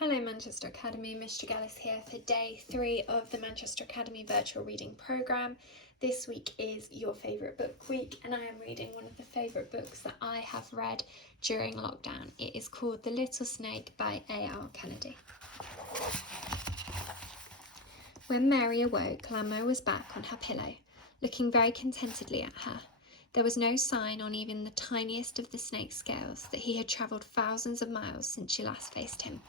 Hello Manchester Academy, Miss Tregelles here for day 3 of the Manchester Academy virtual reading programme. This week is your favourite book week and I am reading one of the favourite books that I have read during lockdown. It is called The Little Snake by A.R. Kennedy. When Mary awoke, Lamo was back on her pillow, looking very contentedly at her. There was no sign on even the tiniest of the snake's scales that he had travelled thousands of miles since she last faced him.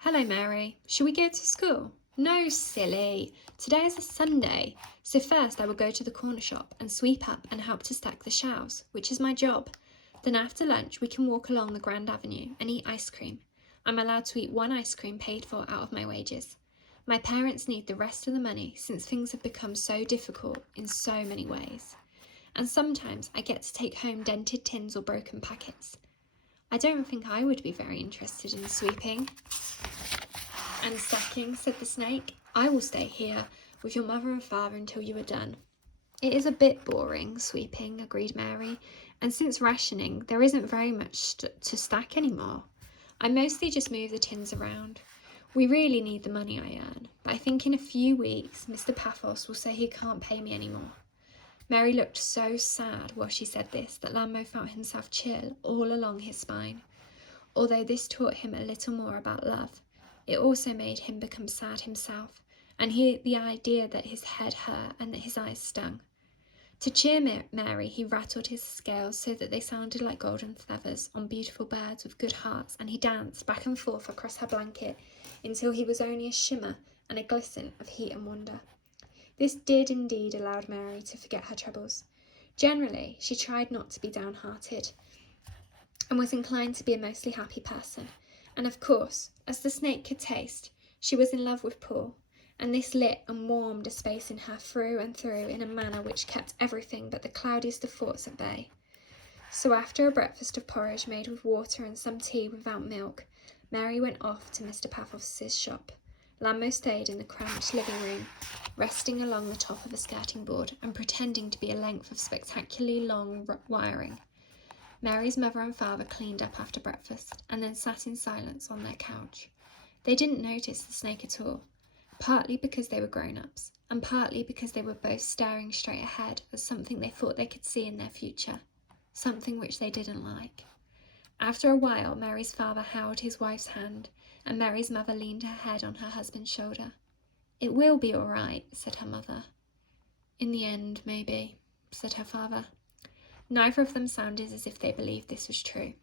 Hello, Mary. Shall we go to school? No, silly. Today is a Sunday, so first I will go to the corner shop and sweep up and help to stack the shelves, which is my job. Then after lunch we can walk along the Grand Avenue and eat ice cream. I'm allowed to eat one ice cream paid for out of my wages. My parents need the rest of the money since things have become so difficult in so many ways. And sometimes I get to take home dented tins or broken packets. I don't think I would be very interested in sweeping and stacking, said the snake. I will stay here with your mother and father until you are done. It is a bit boring, sweeping, agreed Mary, and since rationing, there isn't very much to stack anymore. I mostly just move the tins around. We really need the money I earn, but I think in a few weeks Mr. Paphos will say he can't pay me anymore. Mary looked so sad while she said this that Lamo felt himself chill all along his spine. Although this taught him a little more about love, it also made him become sad himself, and the idea that his head hurt and that his eyes stung. To cheer Mary, he rattled his scales so that they sounded like golden feathers on beautiful birds with good hearts, and he danced back and forth across her blanket until he was only a shimmer and a glisten of heat and wonder. This did indeed allow Mary to forget her troubles. Generally, she tried not to be downhearted and was inclined to be a mostly happy person. And of course, as the snake could taste, she was in love with Paul, and this lit and warmed a space in her through and through in a manner which kept everything but the cloudiest of thoughts at bay. So after a breakfast of porridge made with water and some tea without milk, Mary went off to Mr. Paphos's shop. Lamo stayed in the cramped living room, resting along the top of a skirting board and pretending to be a length of spectacularly long wiring. Mary's mother and father cleaned up after breakfast and then sat in silence on their couch. They didn't notice the snake at all, partly because they were grown-ups and partly because they were both staring straight ahead at something they thought they could see in their future, something which they didn't like. After a while, Mary's father held his wife's hand and Mary's mother leaned her head on her husband's shoulder. It will be all right, said her mother. In the end, maybe, said her father. Neither of them sounded as if they believed this was true.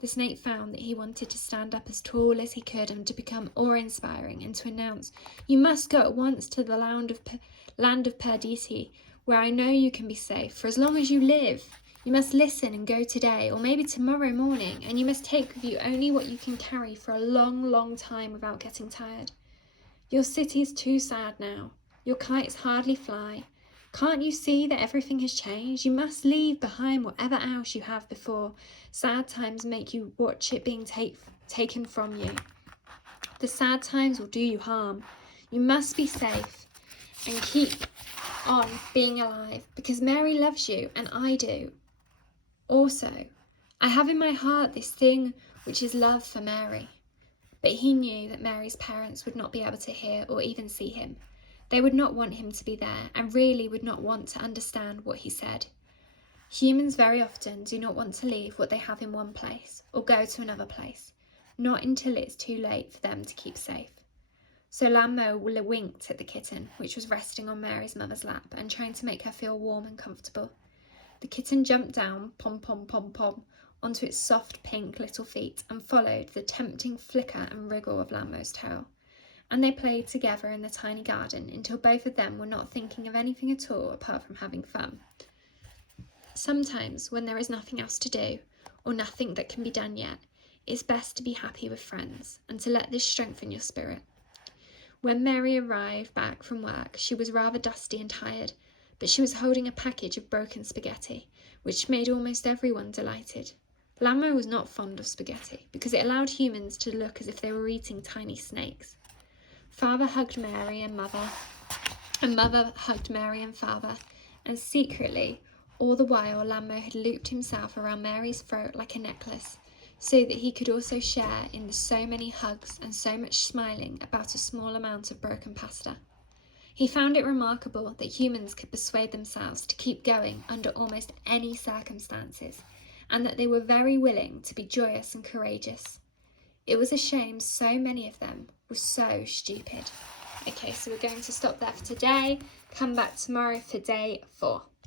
The snake found that he wanted to stand up as tall as he could and to become awe-inspiring and to announce, "You must go at once to the land of Perditi, where I know you can be safe, for as long as you live. You must listen and go today, or maybe tomorrow morning, and you must take with you only what you can carry for a long, long time without getting tired. Your city is too sad now. Your kites hardly fly. Can't you see that everything has changed? You must leave behind whatever else you have before. Sad times make you watch it being taken from you. The sad times will do you harm. You must be safe and keep on being alive, because Mary loves you and I do. Also, I have in my heart this thing which is love for Mary." But he knew that Mary's parents would not be able to hear or even see him. They would not want him to be there and really would not want to understand what he said. Humans very often do not want to leave what they have in one place or go to another place, not until it's too late for them to keep safe. So Lamo winked at the kitten, which was resting on Mary's mother's lap and trying to make her feel warm and comfortable. The kitten jumped down, pom-pom-pom-pom, onto its soft pink little feet and followed the tempting flicker and wriggle of Lamo's tail. And they played together in the tiny garden until both of them were not thinking of anything at all apart from having fun. Sometimes, when there is nothing else to do, or nothing that can be done yet, it's best to be happy with friends and to let this strengthen your spirit. When Mary arrived back from work, she was rather dusty and tired, but she was holding a package of broken spaghetti, which made almost everyone delighted. Lamo was not fond of spaghetti because it allowed humans to look as if they were eating tiny snakes. Father hugged Mary and mother hugged Mary and father, and secretly, all the while Lamo had looped himself around Mary's throat like a necklace, so that he could also share in the so many hugs and so much smiling about a small amount of broken pasta. He found it remarkable that humans could persuade themselves to keep going under almost any circumstances, and that they were very willing to be joyous and courageous. It was a shame so many of them were so stupid. Okay, so we're going to stop there for today. Come back tomorrow for day 4.